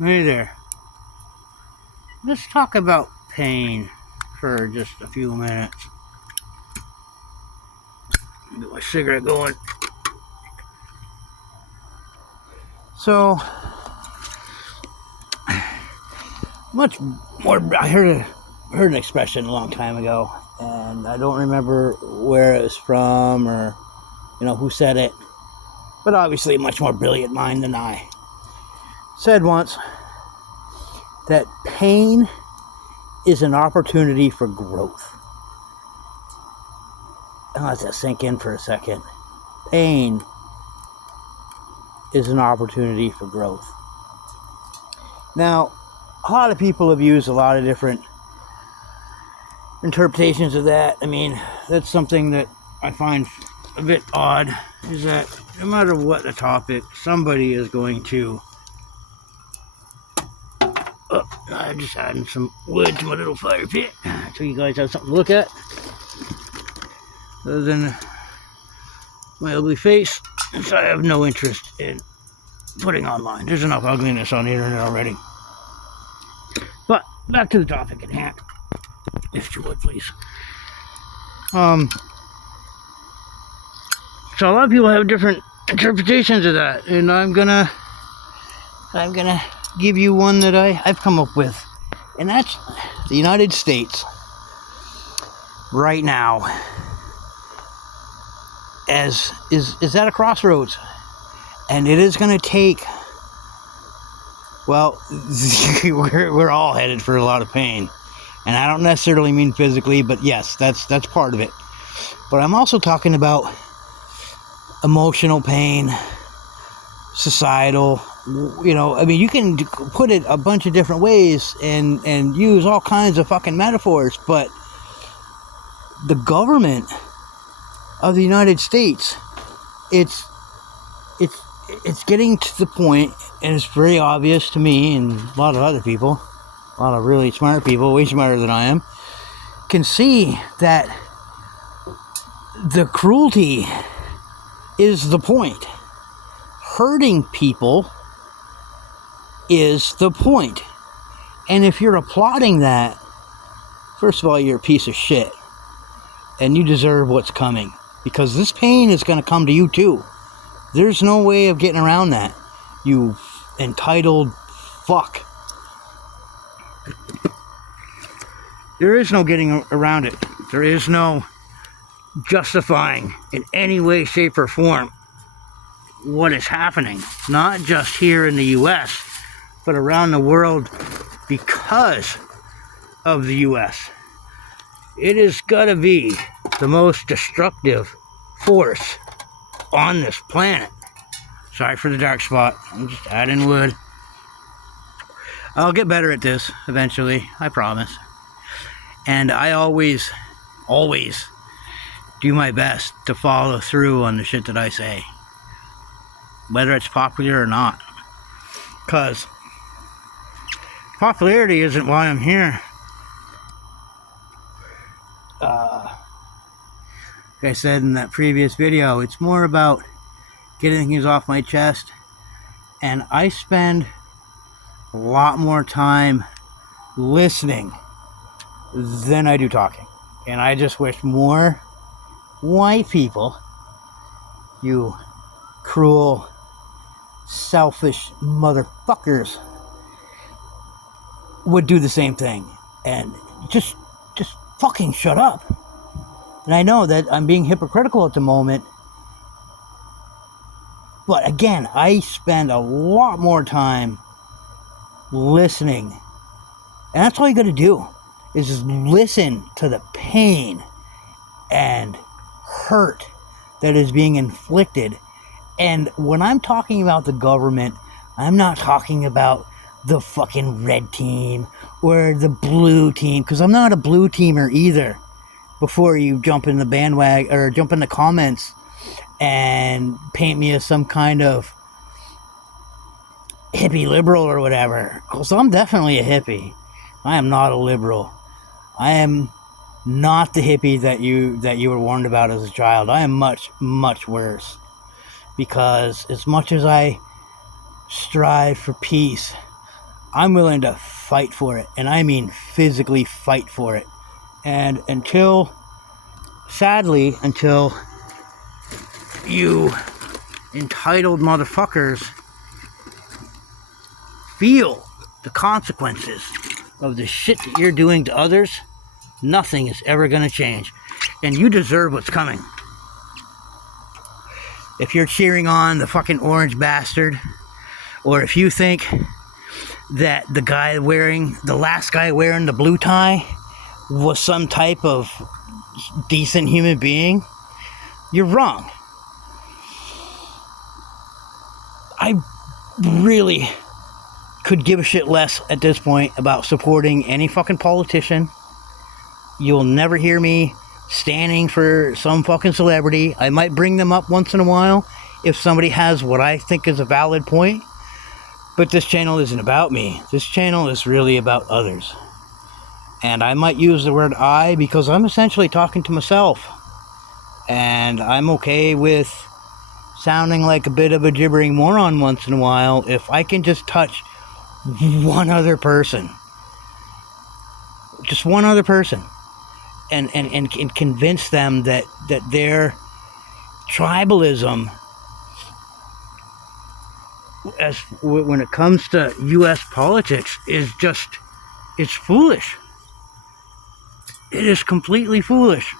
Hey there. Let's talk about pain for just a few minutes. Get my cigarette going. So, much more. I heard an expression a long time ago, and I don't remember where it was from or who said it. But obviously, a much more brilliant mind than I. Said once that pain is an opportunity for growth. And let that sink in for a second. Pain is an opportunity for growth. Now, a lot of people have used a lot of different interpretations of that. I mean, that's something that I find a bit odd, is that no matter what the topic, somebody is going to... Oh, I'm just adding some wood to my little fire pit so you guys have something to look at. Other than my ugly face, which I have no interest in putting online. There's enough ugliness on the internet already. But back to the topic at hand, if you would, please. So a lot of people have different interpretations of that, and I'm gonna give you one that I've come up with, and that's the United States right now is at a crossroads, and it is going to take, well, we're all headed for a lot of pain, and I don't necessarily mean physically, but yes, that's part of it. But I'm also talking about emotional pain, societal. I mean, you can put it a bunch of different ways and use all kinds of fucking metaphors, but the government of the United States, it's getting to the point, and it's very obvious to me and a lot of other people, a lot of really smart people, way smarter than I am, can see that the cruelty is the point. Hurting people is the point. And if you're applauding that, first of all, you're a piece of shit. And you deserve what's coming. Because this pain is going to come to you too. There's no way of getting around that. You entitled fuck. There is no getting around it. There is no justifying in any way, shape, or form what is happening. Not just here in the U.S., but around the world because of the U.S. It is gotta be the most destructive force on this planet. Sorry for the dark spot. I'm just adding wood. I'll get better at this eventually, I promise. And I always do my best to follow through on the shit that I say, whether it's popular or not. Because popularity isn't why I'm here. Like I said in that previous video, it's more about getting things off my chest. And I spend a lot more time listening than I do talking. And I just wish more white people, you cruel, selfish motherfuckers, would do the same thing. And just fucking shut up. And I know that I'm being hypocritical at the moment, but again, I spend a lot more time listening. And that's all you gotta do, is just listen to the pain and hurt that is being inflicted. And when I'm talking about the government, I'm not talking about the fucking red team or the blue team, because I'm not a blue teamer either. Before you jump in the bandwagon or jump in the comments and paint me as some kind of hippie liberal or whatever, because I'm definitely a hippie. I am not a liberal. I am not the hippie that you were warned about as a child. I am much, much worse. Because as much as I strive for peace, I'm willing to fight for it, and I mean physically fight for it. And until you entitled motherfuckers feel the consequences of the shit that you're doing to others, nothing is ever going to change. And you deserve what's coming. If you're cheering on the fucking orange bastard, or if you think that the last guy wearing the blue tie was some type of decent human being, you're wrong. I really could give a shit less at this point about supporting any fucking politician. You'll never hear me standing for some fucking celebrity. I might bring them up once in a while if somebody has what I think is a valid point. But this channel isn't about me. This channel is really about others. And I might use the word I because I'm essentially talking to myself. And I'm okay with sounding like a bit of a gibbering moron once in a while if I can just touch one other person. Just one other person. And convince them that their tribalism, when it comes to U.S. politics, is just, it's foolish. It is completely foolish.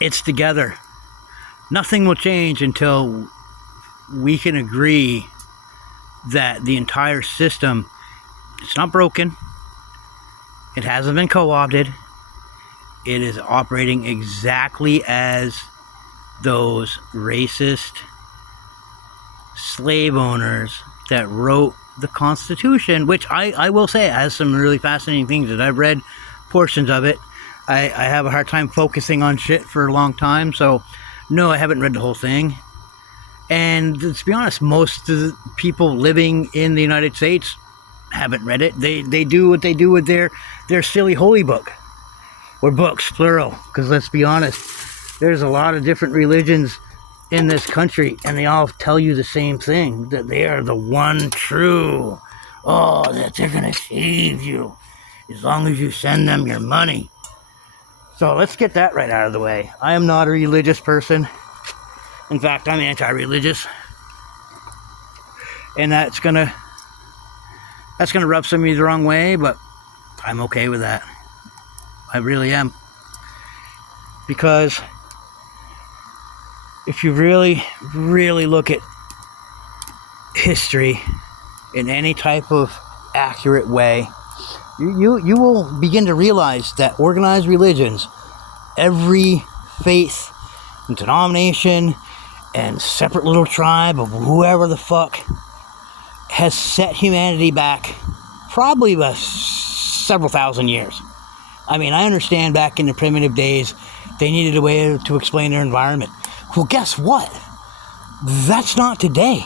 It's together. Nothing will change until we can agree that the entire system, it's not broken. It hasn't been co-opted. It is operating exactly as those racist slave owners that wrote the Constitution, which I will say has some really fascinating things that I've read portions of it. I have a hard time focusing on shit for a long time, so no, I haven't read the whole thing. And to be honest, most of the people living in the United States haven't read it. They do what they do with their silly holy book, or books, plural, because let's be honest, there's a lot of different religions in this country, and they all tell you the same thing, that they are the one true, that they're gonna save you as long as you send them your money. So let's get that right out of the way. I am not a religious person. In fact, I'm anti-religious, and that's gonna rub some of you the wrong way, but I'm okay with that. I really am. Because if you really, really look at history in any type of accurate way, you will begin to realize that organized religions, every faith and denomination and separate little tribe of whoever the fuck, has set humanity back probably by several thousand years. I mean, I understand back in the primitive days, they needed a way to explain their environment. Well, guess what? That's not today.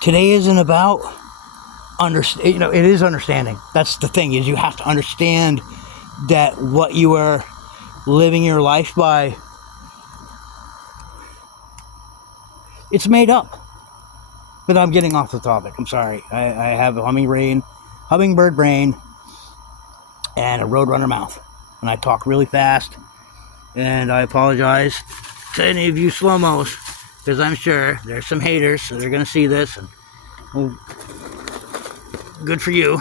Today isn't about it is understanding. That's the thing, is you have to understand that what you are living your life by, it's made up. But I'm getting off the topic. I'm sorry. I have a hummingbird brain, and a roadrunner mouth. And I talk really fast. And I apologize to any of you slow-mos, because I'm sure there's some haters, so they're going to see this. And, well, good for you.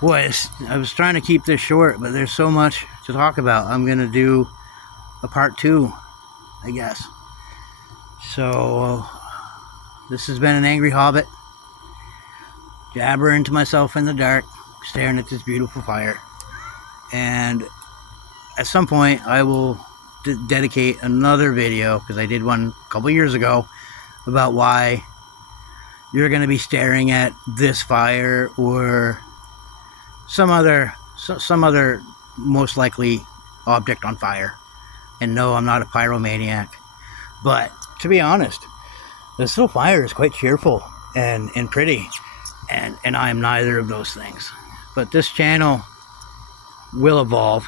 Boy, I was trying to keep this short, but there's so much to talk about. I'm going to do a part 2, I guess. So, this has been an Angry Hobbit, jabbering to myself in the dark, staring at this beautiful fire. And at some point, I will dedicate another video, because I did one a couple years ago, about why you're going to be staring at this fire or some other most likely object on fire. And no, I'm not a pyromaniac, but to be honest, this little fire is quite cheerful and pretty, and I am neither of those things. But this channel will evolve.